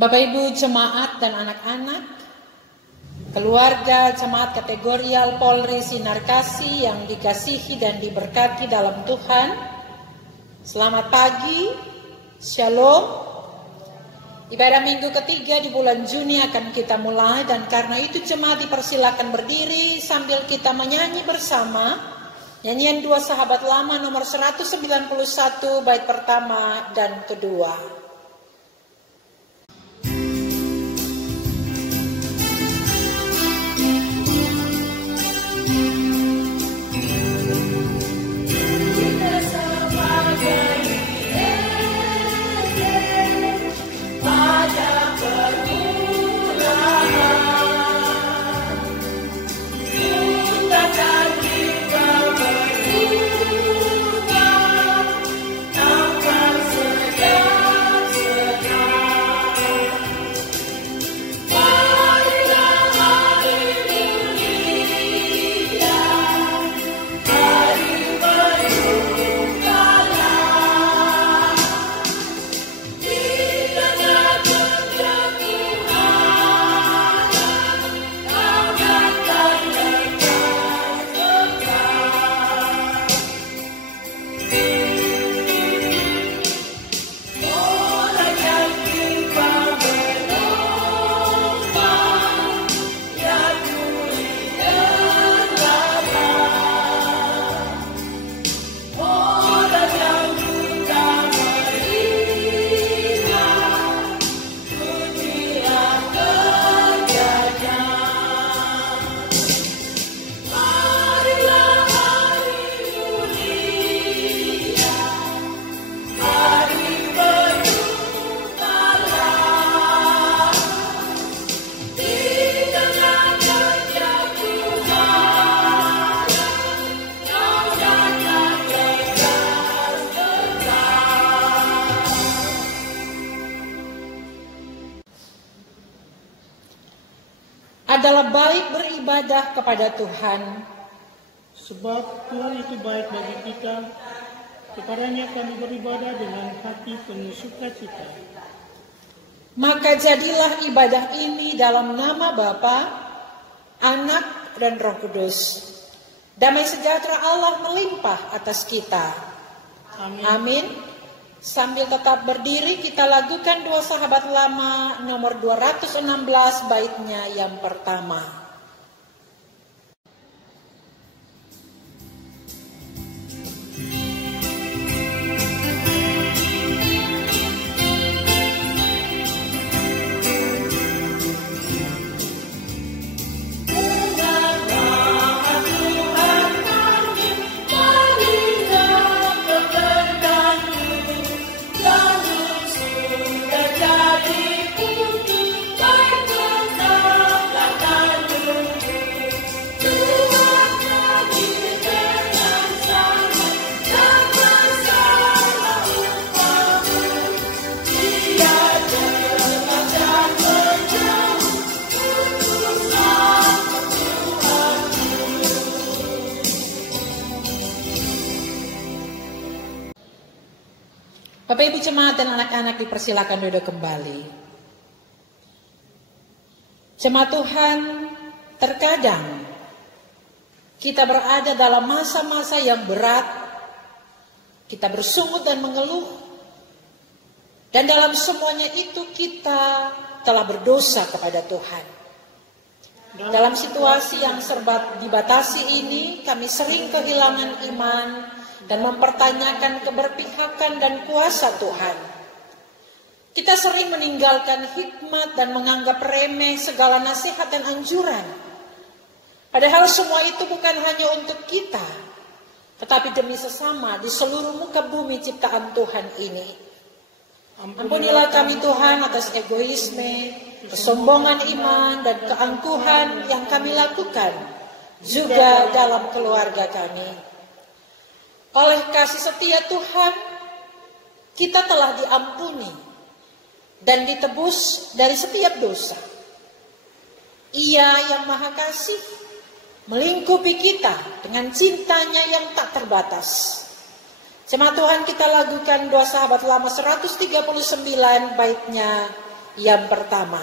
Bapak Ibu jemaat dan anak-anak, keluarga jemaat kategorial Polri Sinar Kasih yang dikasihi dan diberkati dalam Tuhan, selamat pagi, shalom. Ibadah minggu ketiga di bulan Juni akan kita mulai, dan karena itu jemaat dipersilakan berdiri sambil kita menyanyi bersama nyanyian Dua Sahabat Lama nomor 191 bait pertama dan kedua. Adalah baik beribadah kepada Tuhan, sebab Tuhan itu baik bagi kita. Kepadanya kami beribadah dengan hati penuh sukacita. Maka jadilah ibadah ini dalam nama Bapa, Anak, dan Roh Kudus. Damai sejahtera Allah melimpah atas kita. Amin. Amin. Sambil tetap berdiri, kita lakukan Dua Sahabat Lama nomor 216 baitnya yang pertama. Bapak Ibu jemaat dan anak-anak dipersilakan duduk kembali. Jemaat Tuhan, terkadang kita berada dalam masa-masa yang berat, kita bersungut dan mengeluh, dan dalam semuanya itu kita telah berdosa kepada Tuhan. Dalam situasi yang serba dibatasi ini, kami sering kehilangan iman dan mempertanyakan keberpihakan dan kuasa Tuhan. Kita sering meninggalkan hikmat dan menganggap remeh segala nasihat dan anjuran. Padahal semua itu bukan hanya untuk kita, tetapi demi sesama di seluruh muka bumi ciptaan Tuhan ini. Ampunilah kami Tuhan atas egoisme, kesombongan iman, dan keangkuhan yang kami lakukan, juga dalam keluarga kami. Oleh kasih setia Tuhan, kita telah diampuni dan ditebus dari setiap dosa. Ia yang Maha Kasih melingkupi kita dengan cintanya yang tak terbatas. Jemaat Tuhan, kita lakukan Dua Sahabat Lama 139 baitnya yang pertama.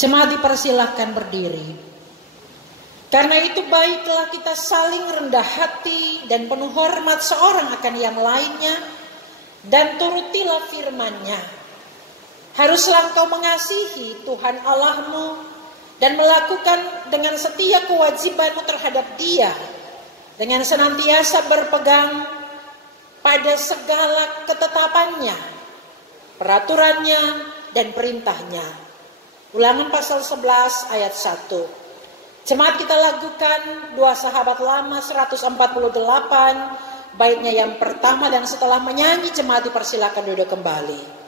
Jemaat dipersilahkan berdiri. Karena itu baiklah kita saling rendah hati dan penuh hormat seorang akan yang lainnya, dan turutilah firman-Nya. Haruslah engkau mengasihi Tuhan Allahmu dan melakukan dengan setia kewajibanmu terhadap Dia, dengan senantiasa berpegang pada segala ketetapannya, peraturannya, dan perintahnya. Ulangan pasal 11 ayat 1. Jemaat kita lakukan 2 Sahabat Lama 148, baitnya yang pertama, dan setelah menyanyi jemaat dipersilakan duduk kembali.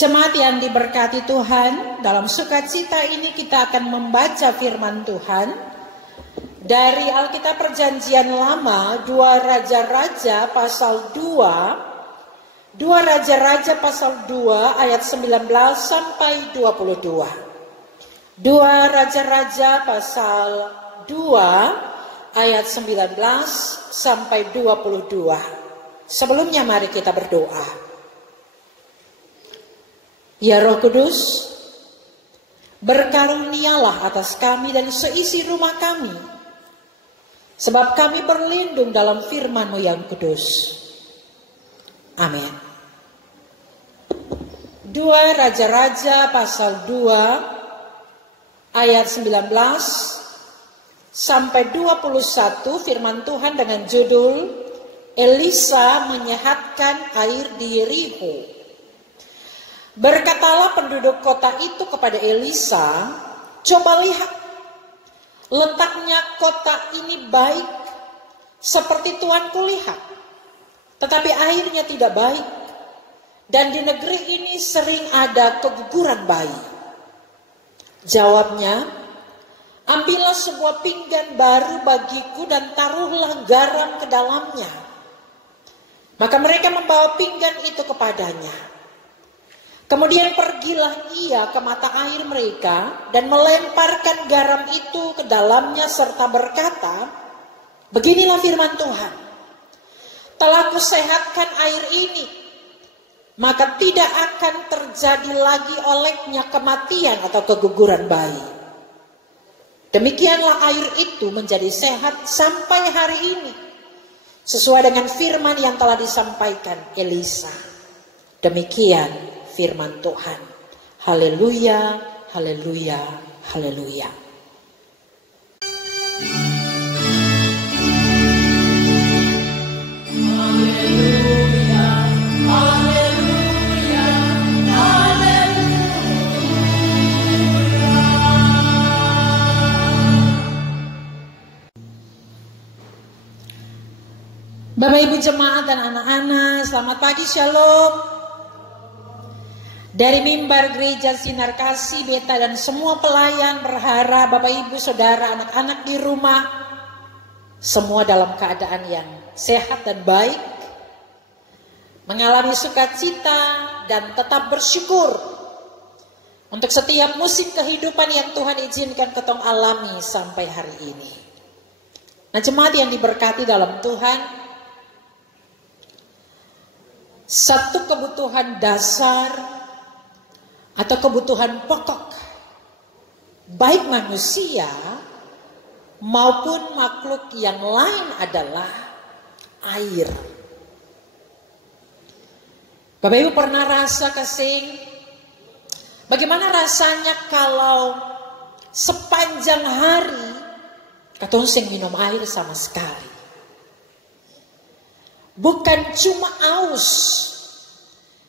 Jemaat yang diberkati Tuhan, dalam sukacita ini kita akan membaca firman Tuhan dari Alkitab Perjanjian Lama, 2 Raja-Raja pasal 2, 2 Raja-Raja pasal 2 ayat 19 sampai 22. 2 Raja-Raja pasal 2 ayat 19 sampai 22. Sebelumnya mari kita berdoa. Ya Roh Kudus, berkarunialah atas kami dan seisi rumah kami, sebab kami berlindung dalam firman-Mu yang kudus. Amin. 2 Raja-Raja pasal 2 ayat 19 sampai 21, firman Tuhan dengan judul Elisa menyehatkan air di Yeriko. Berkatalah penduduk kota itu kepada Elisa, coba lihat, letaknya kota ini baik seperti tuanku lihat, tetapi airnya tidak baik, dan di negeri ini sering ada keguguran bayi. Jawabnya, ambillah sebuah pinggan baru bagiku dan taruhlah garam ke dalamnya. Maka mereka membawa pinggan itu kepadanya. Kemudian pergilah ia ke mata air mereka dan melemparkan garam itu ke dalamnya serta berkata, beginilah firman Tuhan, telah kusehatkan air ini, maka tidak akan terjadi lagi olehnya kematian atau keguguran bayi. Demikianlah air itu menjadi sehat sampai hari ini, sesuai dengan firman yang telah disampaikan Elisa. Demikian firman Tuhan. Haleluya, haleluya, haleluya. Bapak Ibu jemaat dan anak-anak, selamat pagi, shalom. Dari mimbar gereja Sinar Kasih Beta dan semua pelayan berharap Bapak Ibu saudara anak-anak di rumah semua dalam keadaan yang sehat dan baik, mengalami sukacita dan tetap bersyukur untuk setiap musim kehidupan yang Tuhan izinkan ketong alami sampai hari ini. Nah, jemaat yang diberkati dalam Tuhan, satu kebutuhan dasar atau kebutuhan pokok baik manusia maupun makhluk yang lain adalah air. Bapak Ibu pernah rasa kesing bagaimana rasanya kalau sepanjang hari katong sing minum air sama sekali. Bukan cuma aus,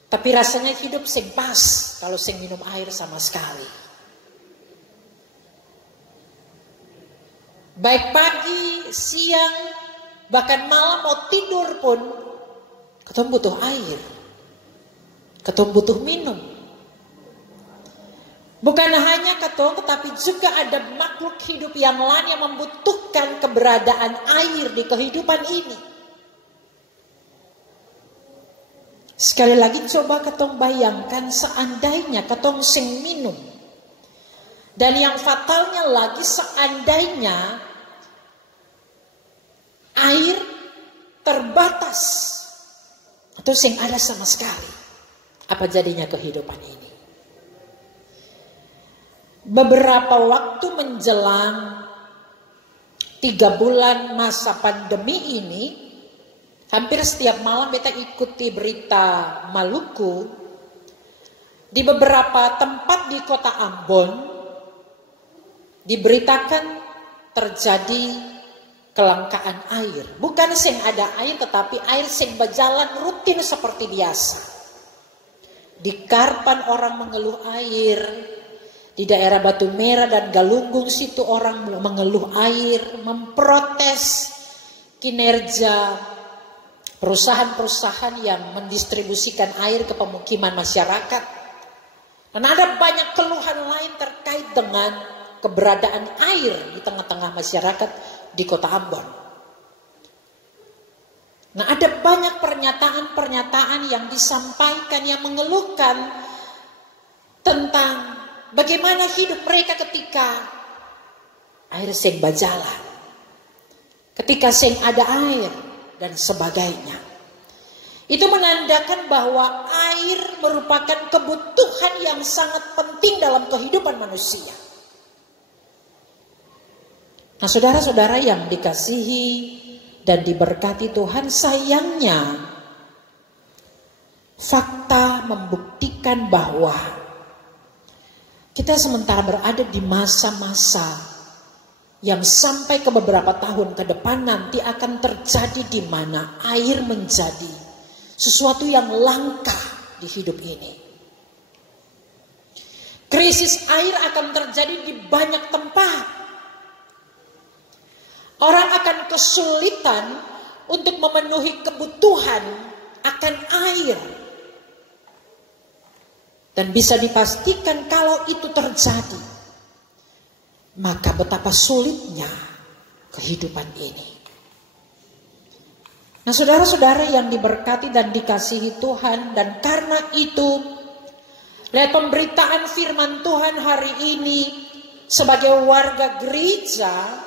tapi rasanya hidup sing pas kalau sing minum air sama sekali. Baik pagi, siang, bahkan malam mau tidur pun, ketemu butuh air, ketemu butuh minum. Bukan hanya ketemu, tetapi juga ada makhluk hidup yang lain yang membutuhkan keberadaan air di kehidupan ini. Sekali lagi coba ketong bayangkan seandainya ketong sing minum. Dan yang fatalnya lagi seandainya air terbatas atau sing ada sama sekali. Apa jadinya kehidupan ini? Beberapa waktu menjelang 3 bulan masa pandemi ini, hampir setiap malam beta ikuti berita Maluku. Di beberapa tempat di kota Ambon diberitakan terjadi kelangkaan air. Bukan sing ada air, tetapi air sing berjalan rutin seperti biasa. Di Karpan orang mengeluh air. Di daerah Batu Merah dan Galunggung situ orang mengeluh air, memprotes kinerja perusahaan-perusahaan yang mendistribusikan air ke pemukiman masyarakat. Dan ada banyak keluhan lain terkait dengan keberadaan air di tengah-tengah masyarakat di kota Ambon. Nah, ada banyak pernyataan-pernyataan yang disampaikan yang mengeluhkan tentang bagaimana hidup mereka ketika air sing berjalan, ketika sing ada air, dan sebagainya. Itu menandakan bahwa air merupakan kebutuhan yang sangat penting dalam kehidupan manusia. Nah, saudara-saudara yang dikasihi dan diberkati Tuhan, sayangnya fakta membuktikan bahwa kita sementara berada di masa-masa yang sampai ke beberapa tahun ke depan nanti akan terjadi di mana air menjadi sesuatu yang langka di hidup ini. Krisis air akan terjadi di banyak tempat. Orang akan kesulitan untuk memenuhi kebutuhan akan air. Dan bisa dipastikan kalau itu terjadi, maka betapa sulitnya kehidupan ini. Nah, saudara-saudara yang diberkati dan dikasihi Tuhan, dan karena itu, lihat pemberitaan firman Tuhan hari ini sebagai warga gereja,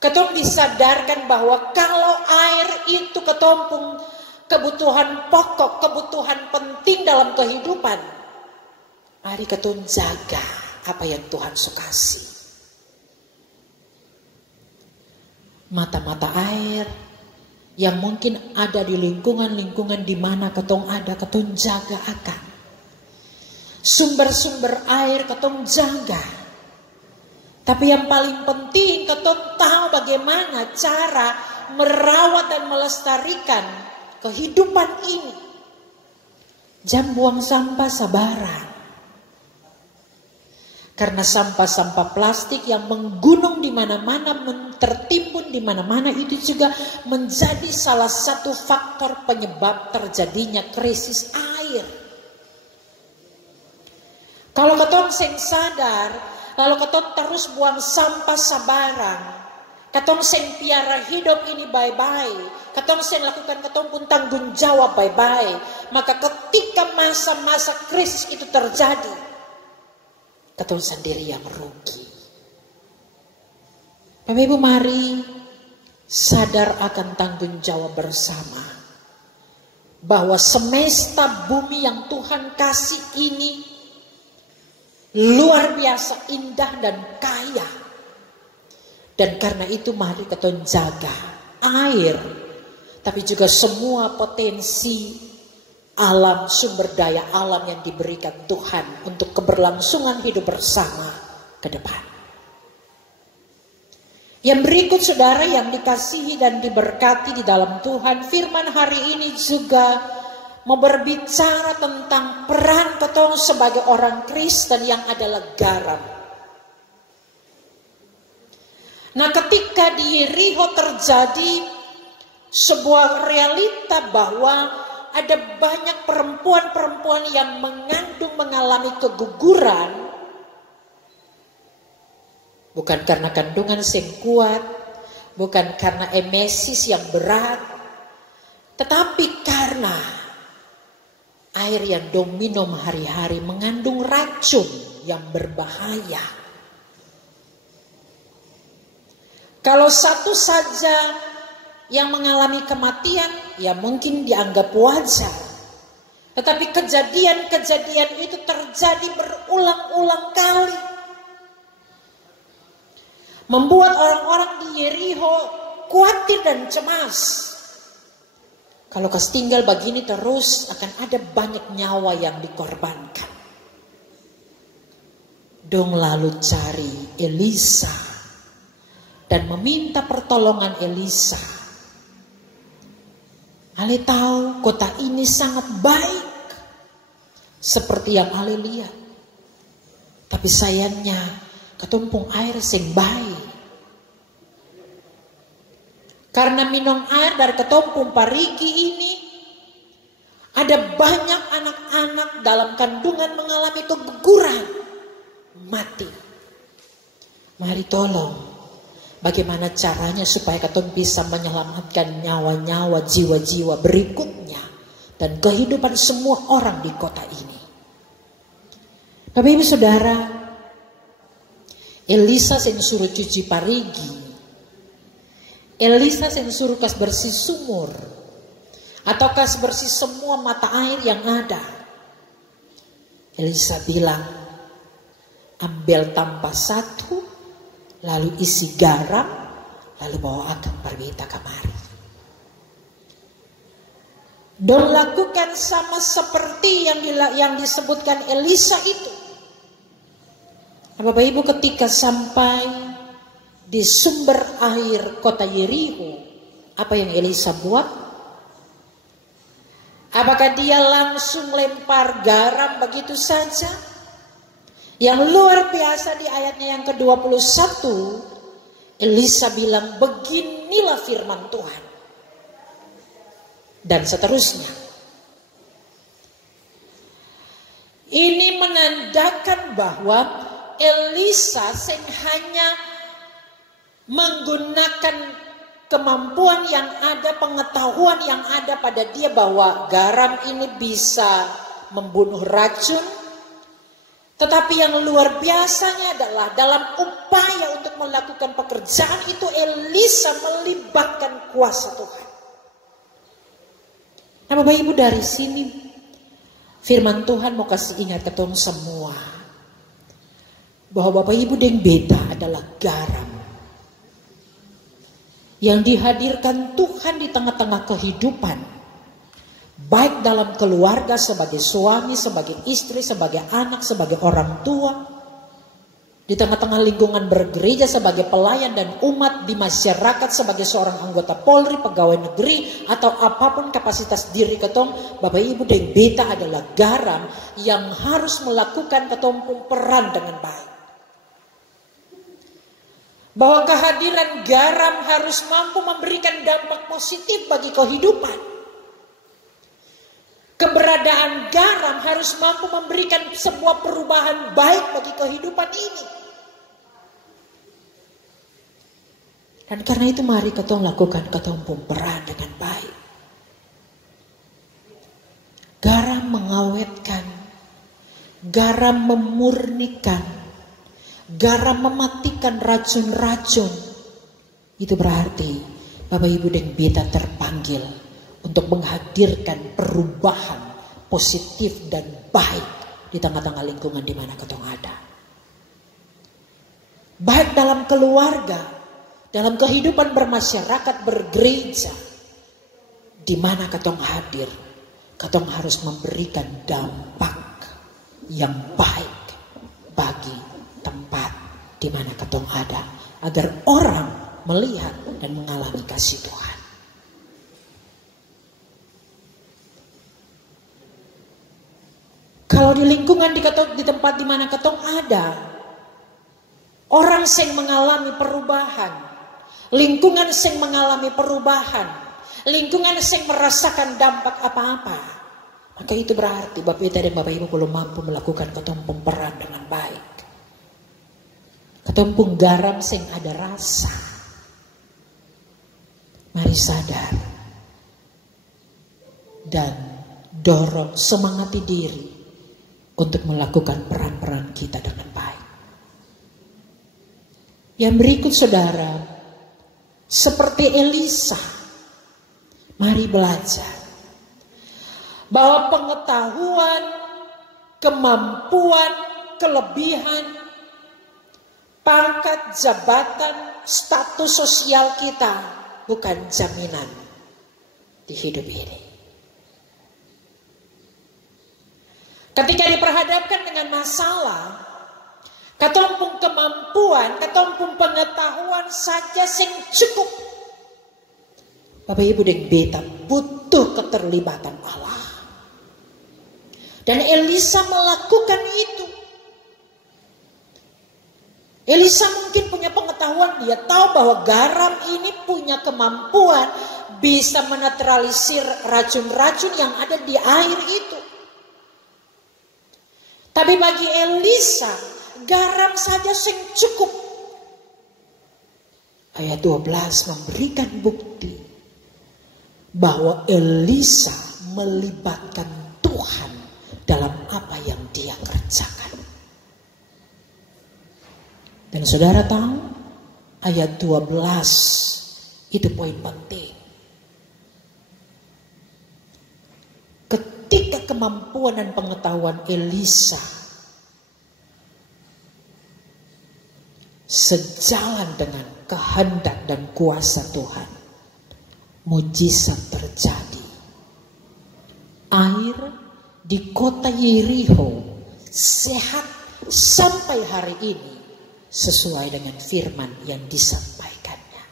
ketong disadarkan bahwa kalau air itu ketompung kebutuhan pokok, kebutuhan penting dalam kehidupan, mari ketong jaga apa yang Tuhan sukasi. mata-mata air yang mungkin ada di lingkungan-lingkungan di mana ketong ada, ketong jaga akan. Sumber-sumber air ketong jaga. Tapi yang paling penting ketong tahu bagaimana cara merawat dan melestarikan kehidupan ini. Jangan buang sampah sabaran. Karena sampah-sampah plastik yang menggunung di mana-mana, tertimbun di mana-mana, itu juga menjadi salah satu faktor penyebab terjadinya krisis air. Kalau ketong seng sadar, lalu ketong terus buang sampah sabaran, ketong seng piara hidup ini bye-bye, ketong seng lakukan ketong pun tanggung jawab bye-bye, maka ketika masa-masa krisis itu terjadi, ketong sendiri yang merugi. Bapak Ibu, mari sadar akan tanggung jawab bersama. Bahwa semesta bumi yang Tuhan kasih ini luar biasa indah dan kaya. Dan karena itu mari ketong jaga air. Tapi juga semua potensi alam, sumber daya alam yang diberikan Tuhan untuk keberlangsungan hidup bersama ke depan. Yang berikut saudara yang dikasihi dan diberkati di dalam Tuhan, firman hari ini juga mau berbicara tentang peran ketong sebagai orang Kristen yang adalah garam. Nah, ketika di Yeriho terjadi sebuah realita bahwa ada banyak perempuan-perempuan yang mengalami keguguran. Bukan karena kandungan yang kuat, bukan karena emesis yang berat, tetapi karena air yang dong minum hari-hari mengandung racun yang berbahaya. Kalau satu saja yang mengalami kematian, ya mungkin dianggap wajar. Tetapi kejadian-kejadian itu terjadi berulang-ulang kali. Membuat orang-orang di Yeriho khawatir dan cemas. Kalau tinggal begini terus akan ada banyak nyawa yang dikorbankan. Dong lalu cari Elisa dan meminta pertolongan Elisa. Ale tahu kota ini sangat baik seperti yang Ale lihat. Tapi sayangnya ketumpung air sing baik. Karena minum air dari ketumpung parigi ini, ada banyak anak-anak dalam kandungan mengalami keguguran, mati. Mari tolong, bagaimana caranya supaya ketong bisa menyelamatkan nyawa-nyawa, jiwa-jiwa berikutnya dan kehidupan semua orang di kota ini. Bapak Ibu Saudara, Elisa yang suruh cuci parigi, Elisa yang suruh kas bersih sumur, atau kas bersih semua mata air yang ada. Elisa bilang, ambil tambah satu, lalu isi garam, lalu bawa akan perwita kemari. Don lakukan sama seperti yang disebutkan Elisa itu. Bapak Ibu, ketika sampai di sumber air kota Yeriho, apa yang Elisa buat? Apakah dia langsung lempar garam begitu saja? Yang luar biasa di ayatnya yang ke-21, Elisa bilang, beginilah firman Tuhan. Dan seterusnya. Ini menandakan bahwa Elisa hanya menggunakan kemampuan yang ada, pengetahuan yang ada pada dia bahwa garam ini bisa membunuh racun. Tetapi yang luar biasanya adalah dalam upaya untuk melakukan pekerjaan itu Elisa melibatkan kuasa Tuhan. Nah Bapak Ibu, dari sini firman Tuhan mau kasih ingat ketemu semua bahwa Bapak Ibu yang beda adalah garam. yang dihadirkan Tuhan di tengah-tengah kehidupan, baik dalam keluarga, sebagai suami, sebagai istri, sebagai anak, sebagai orang tua, di tengah-tengah lingkungan bergereja, sebagai pelayan dan umat, di masyarakat, sebagai seorang anggota Polri, pegawai negeri, atau apapun kapasitas diri ketong, Bapak Ibu dan beta adalah garam yang harus melakukan ketong peran dengan baik. Bahwa kehadiran garam harus mampu memberikan dampak positif bagi kehidupan. Keberadaan garam harus mampu memberikan sebuah perubahan baik bagi kehidupan ini. Dan karena itu mari ketong lakukan ketong peran dengan baik. Garam mengawetkan, garam memurnikan, garam mematikan racun-racun. Itu berarti Bapak Ibu dan beta terpanggil untuk menghadirkan perubahan positif dan baik di tengah-tengah lingkungan di mana ketong ada. Baik dalam keluarga, dalam kehidupan bermasyarakat, bergereja, di mana ketong hadir, ketong harus memberikan dampak yang baik bagi tempat di mana ketong ada, agar orang melihat dan mengalami kasih Tuhan. Kalau di lingkungan di tempat di mana ketong ada, orang yang mengalami perubahan, lingkungan yang mengalami perubahan, lingkungan yang merasakan dampak apa-apa, maka itu berarti Bapak dan Bapak Ibu belum mampu melakukan ketong peran dengan baik. Ketong garam yang ada rasa. Mari sadar dan dorong, semangati diri untuk melakukan peran-peran kita dengan baik. Yang berikut saudara, seperti Elisa, mari belajar bahwa pengetahuan, kemampuan, kelebihan, pangkat, jabatan, status sosial kita bukan jaminan di hidup ini. Ketika diperhadapkan dengan masalah, katompung kemampuan, katompung pengetahuan saja sing cukup. Bapak Ibu dan beta butuh keterlibatan Allah. Dan Elisa melakukan itu. Elisa mungkin punya pengetahuan, dia tahu bahwa garam ini punya kemampuan bisa menetralisir racun-racun yang ada di air itu. Tapi bagi Elisa, garam saja sing cukup. Ayat 12 memberikan bukti bahwa Elisa melibatkan Tuhan dalam apa yang dia kerjakan. Dan saudara tahu, ayat 12 itu poin penting. Ketika kemampuan dan pengetahuan Elisa sejalan dengan kehendak dan kuasa Tuhan, mujizat terjadi. Air di kota Yeriho sehat sampai hari ini sesuai dengan firman yang disampaikannya.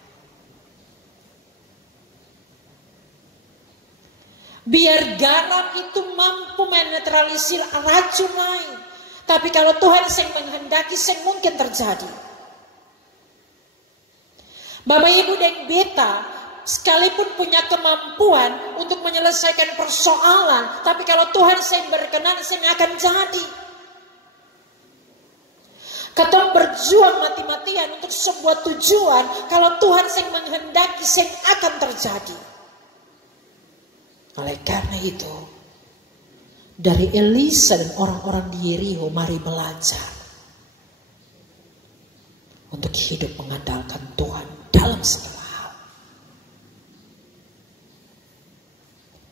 Biar garam itu mampu menetralisir racun lain, tapi kalau Tuhan yang menghendaki, yang mungkin terjadi. Bapak Ibu dan beta sekalipun punya kemampuan untuk menyelesaikan persoalan, tapi kalau Tuhan yang berkenan, yang akan jadi. Katong berjuang mati-matian untuk sebuah tujuan, kalau Tuhan yang menghendaki, yang akan terjadi. Oleh karena itu, dari Elisa dan orang-orang di Yeriho, mari belajar untuk hidup mengandalkan Tuhan dalam segala hal.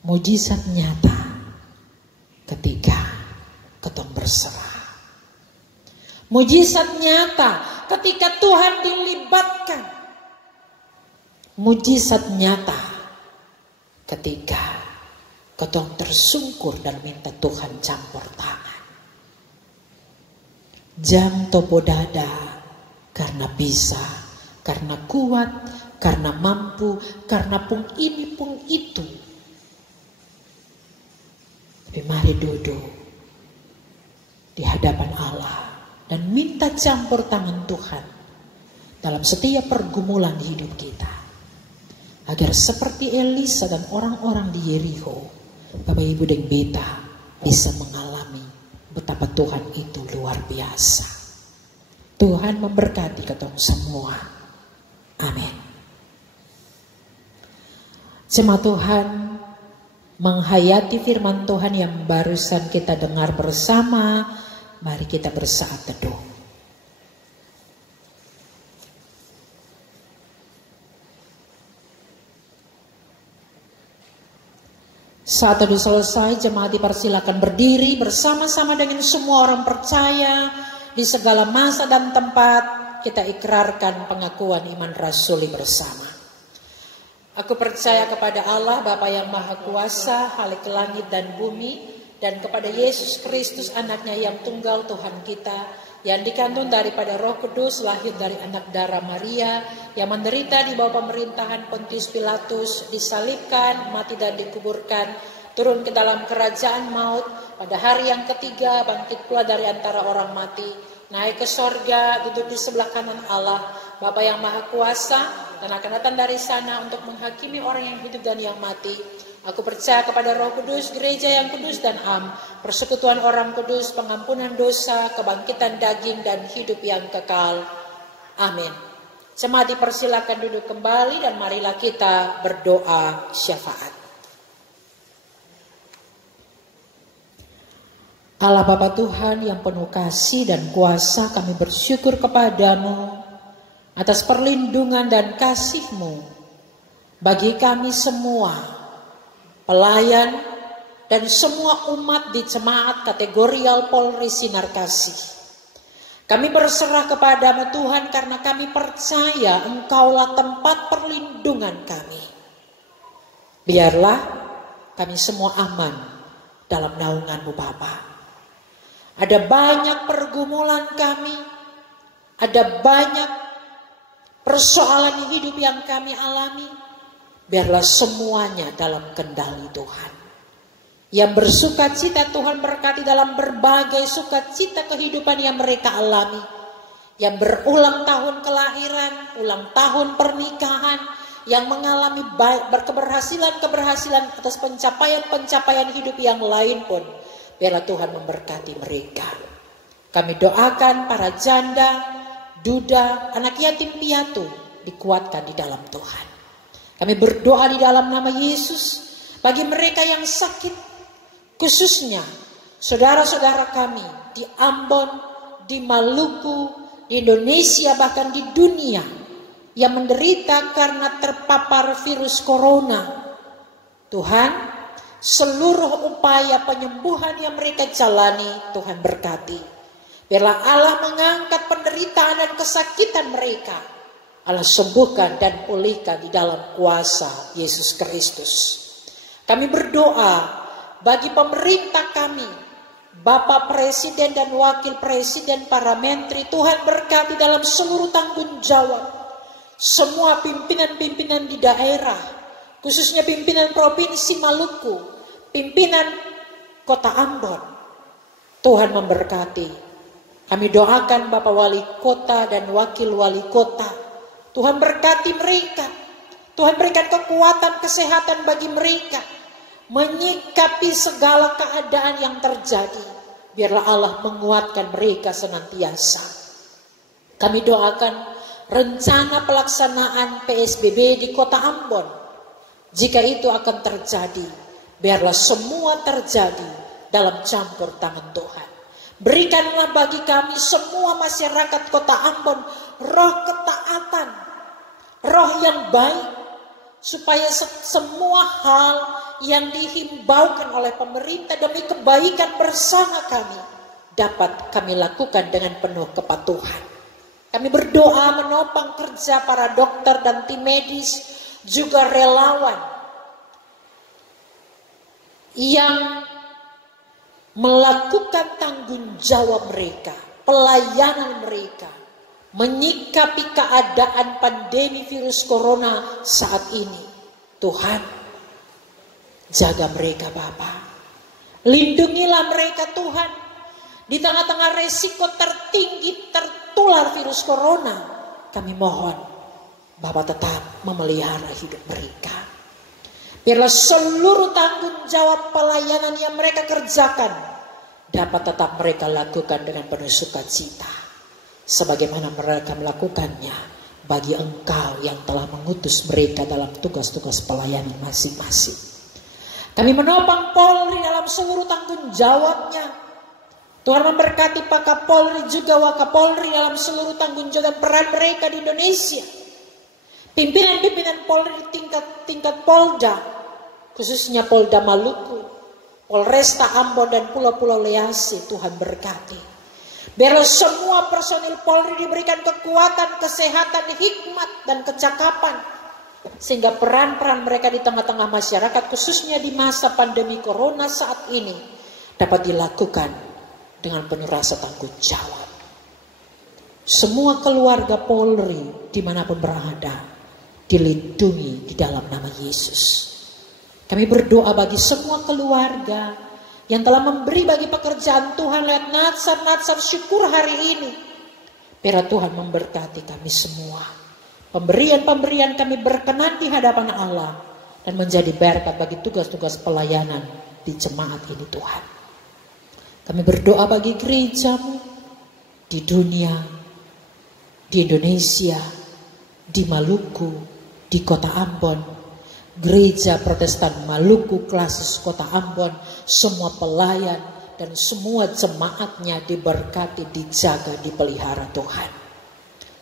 Mujizat nyata ketika ketong berserah. Mujizat nyata ketika Tuhan dilibatkan. mujizat nyata ketika ketong tersungkur dan minta Tuhan campur tangan. Jam topo dada karena bisa, karena kuat, karena mampu, karena pung ini pung itu. Tapi mari duduk di hadapan Allah dan minta campur tangan Tuhan dalam setiap pergumulan hidup kita. Agar seperti Elisa dan orang-orang di Yeriko, Bapak Ibu dan Beta bisa mengalami betapa Tuhan itu luar biasa. Tuhan memberkati ketong semua. Amin. Jemaat Tuhan, menghayati firman Tuhan yang barusan kita dengar bersama, mari kita bersaat teduh. Saat teduh selesai, jemaat dipersilakan berdiri bersama-sama dengan semua orang percaya di segala masa dan tempat. Kita ikrarkan pengakuan iman rasuli bersama. Aku percaya kepada Allah Bapa yang Maha Kuasa, Khalik langit dan bumi, dan kepada Yesus Kristus anaknya yang tunggal Tuhan kita, yang dikandung daripada Roh Kudus, lahir dari anak darah Maria, yang menderita di bawah pemerintahan Pontius Pilatus, disalibkan, mati dan dikuburkan, turun ke dalam kerajaan maut, pada hari yang ketiga bangkit pula dari antara orang mati, naik ke sorga, duduk di sebelah kanan Allah, Bapa yang Maha Kuasa, dan akan datang dari sana untuk menghakimi orang yang hidup dan yang mati. Aku percaya kepada Roh Kudus, gereja yang kudus dan am, persekutuan orang kudus, pengampunan dosa, kebangkitan daging dan hidup yang kekal. Amin. Jemaat dipersilakan duduk kembali dan marilah kita berdoa syafaat. Allah Bapa Tuhan yang penuh kasih dan kuasa, kami bersyukur kepadamu atas perlindungan dan kasih-Mu bagi kami semua, pelayan dan semua umat di jemaat kategorial Polri Sinar Kasih. Kami berserah kepadamu Tuhan karena kami percaya Engkaulah tempat perlindungan kami. Biarlah kami semua aman dalam naungan-Mu Bapa. Ada banyak pergumulan kami, ada banyak persoalan hidup yang kami alami, biarlah semuanya dalam kendali Tuhan. Yang bersukacita Tuhan berkati dalam berbagai sukacita kehidupan yang mereka alami. Yang berulang tahun kelahiran, ulang tahun pernikahan, yang mengalami keberhasilan atas pencapaian hidup yang lain pun, biarlah Tuhan memberkati mereka. Kami doakan para janda, duda, anak yatim piatu dikuatkan di dalam Tuhan. Kami berdoa di dalam nama Yesus bagi mereka yang sakit, khususnya saudara-saudara kami di Ambon, di Maluku, di Indonesia, bahkan di dunia yang menderita karena terpapar virus corona. Tuhan, seluruh upaya penyembuhan yang mereka jalani, Tuhan berkati. Biarlah Allah mengangkat penderitaan dan kesakitan mereka. Allah sembuhkan dan pulihkan di dalam kuasa Yesus Kristus. Kami berdoa bagi pemerintah kami, Bapak Presiden dan Wakil Presiden, para menteri, Tuhan berkati dalam seluruh tanggung jawab. Semua pimpinan-pimpinan di daerah, khususnya pimpinan Provinsi Maluku, pimpinan Kota Ambon, Tuhan memberkati. Kami doakan Bapak Wali Kota dan Wakil Wali Kota, Tuhan berkati mereka. Tuhan berikan kekuatan, kesehatan bagi mereka menyikapi segala keadaan yang terjadi. Biarlah Allah menguatkan mereka senantiasa. Kami doakan rencana pelaksanaan PSBB di Kota Ambon. Jika itu akan terjadi, biarlah semua terjadi dalam campur tangan Tuhan. Berikanlah bagi kami semua masyarakat Kota Ambon roh ketaatan, roh yang baik, supaya semua hal yang dihimbaukan oleh pemerintah demi kebaikan bersama kami dapat kami lakukan dengan penuh kepatuhan. Kami berdoa menopang kerja para dokter dan tim medis, juga relawan yang melakukan tanggung jawab mereka, pelayanan mereka, menyikapi keadaan pandemi virus corona saat ini. Tuhan, jaga mereka Bapa. Lindungilah mereka Tuhan. Di tengah-tengah resiko tertinggi tertular virus corona, kami mohon Bapa tetap memelihara hidup mereka. Biarlah seluruh tanggung jawab pelayanan yang mereka kerjakan dapat tetap mereka lakukan dengan penuh sukacita, sebagaimana mereka melakukannya bagi Engkau yang telah mengutus mereka dalam tugas-tugas pelayanan masing-masing. Kami menopang Polri dalam seluruh tanggung jawabnya. Tuhan memberkati Pak Kapolri juga Wakapolri dalam seluruh tanggung jawab dan peran mereka di Indonesia. Pimpinan-pimpinan Polri di tingkat Polda, khususnya Polda Maluku, Polresta Ambon dan Pulau-Pulau Lease, Tuhan berkati. Biarlah semua personil Polri diberikan kekuatan, kesehatan, hikmat dan kecakapan, sehingga peran-peran mereka di tengah-tengah masyarakat, khususnya di masa pandemi corona saat ini, dapat dilakukan dengan penuh rasa tanggung jawab. Semua keluarga Polri dimanapun berada dilindungi di dalam nama Yesus. Kami berdoa bagi semua keluarga yang telah memberi bagi pekerjaan Tuhan lewat natsar syukur hari ini. Biar Tuhan memberkati kami semua. Pemberian-pemberian kami berkenan di hadapan Allah dan menjadi berkat bagi tugas-tugas pelayanan di jemaat ini Tuhan. Kami berdoa bagi gerejamu di dunia, di Indonesia, di Maluku, di kota Ambon, Gereja Protestan Maluku Klasis kota Ambon, semua pelayan dan semua jemaatnya diberkati, dijaga, dipelihara Tuhan.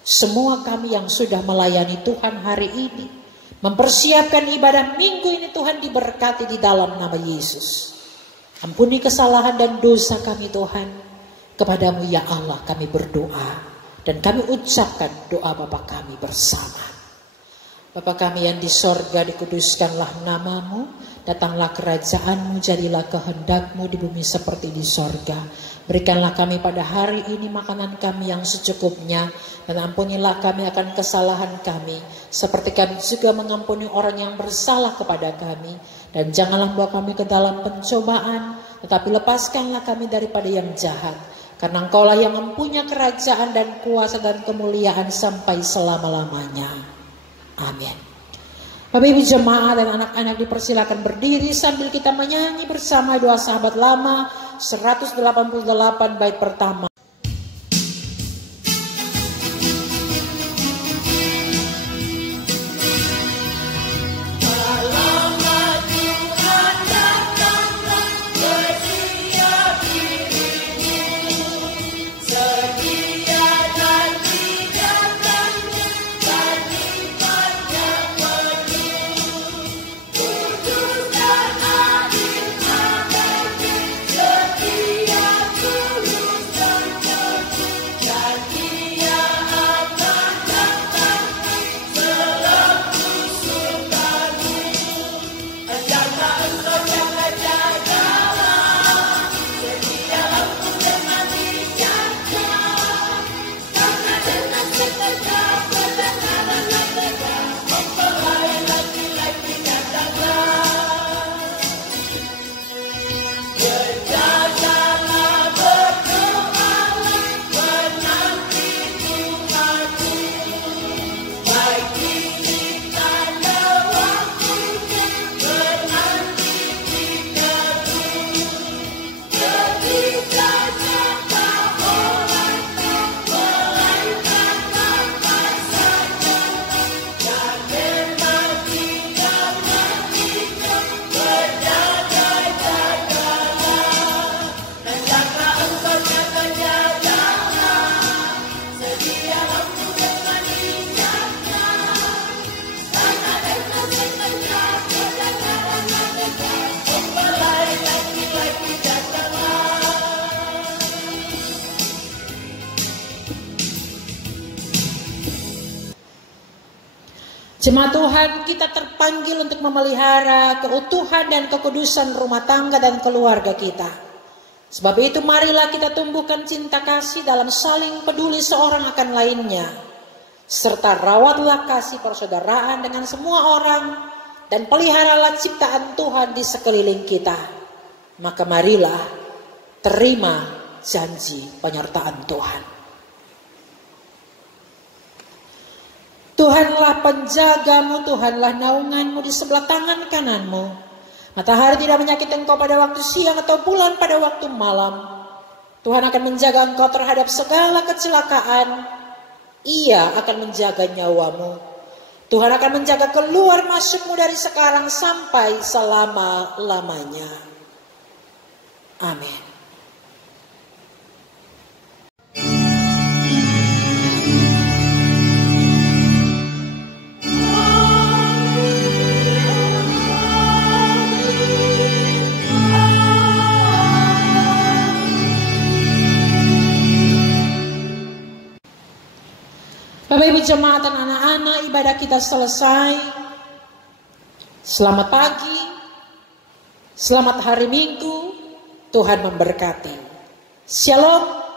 Semua kami yang sudah melayani Tuhan hari ini, mempersiapkan ibadah minggu ini Tuhan diberkati di dalam nama Yesus. Ampuni kesalahan dan dosa kami Tuhan. Kepadamu ya Allah kami berdoa. Dan kami ucapkan doa Bapa kami bersama. Bapa kami yang di sorga, dikuduskanlah namamu. Datanglah kerajaanmu, jadilah kehendakmu di bumi seperti di sorga. Berikanlah kami pada hari ini makanan kami yang secukupnya. Dan ampunilah kami akan kesalahan kami. Seperti kami juga mengampuni orang yang bersalah kepada kami. Dan janganlah bawa kami ke dalam pencobaan, tetapi lepaskanlah kami daripada yang jahat. Karena Engkaulah yang mempunyai kerajaan dan kuasa dan kemuliaan sampai selama-lamanya. Amin. Bapak Ibu jemaat dan anak-anak dipersilakan berdiri sambil kita menyanyi bersama doa sahabat lama 188 bait pertama. Setia tulus dan Jemaat Tuhan, kita terpanggil untuk memelihara keutuhan dan kekudusan rumah tangga dan keluarga kita. Sebab itu marilah kita tumbuhkan cinta kasih dalam saling peduli seorang akan lainnya. Serta rawatlah kasih persaudaraan dengan semua orang dan peliharalah ciptaan Tuhan di sekeliling kita. Maka marilah terima janji penyertaan Tuhan. Tuhanlah penjagamu, Tuhanlah naunganmu di sebelah tangan kananmu. Matahari tidak menyakiti engkau pada waktu siang atau bulan pada waktu malam. Tuhan akan menjaga engkau terhadap segala kecelakaan. Ia akan menjaga nyawamu. Tuhan akan menjaga keluar masukmu dari sekarang sampai selama-lamanya. Amin. Bapak Ibu jemaat dan anak-anak, ibadah kita selesai. Selamat pagi, selamat hari Minggu, Tuhan memberkati. Shalom.